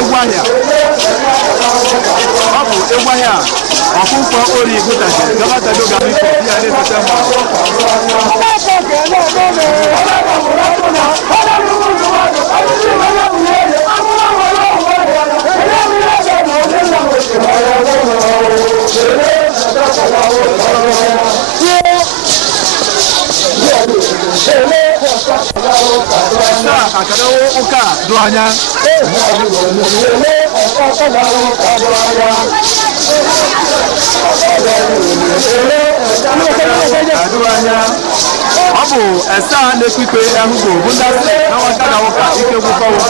Egwahia. Abu Egwahia. Ọkụkọ ori igutaje gabata do gabi ko bi ale tete mo. Akadawo uka do anya. Aduanya. Abu esa lekwipe ahugo bunda na wata na woka ike kwuko wo.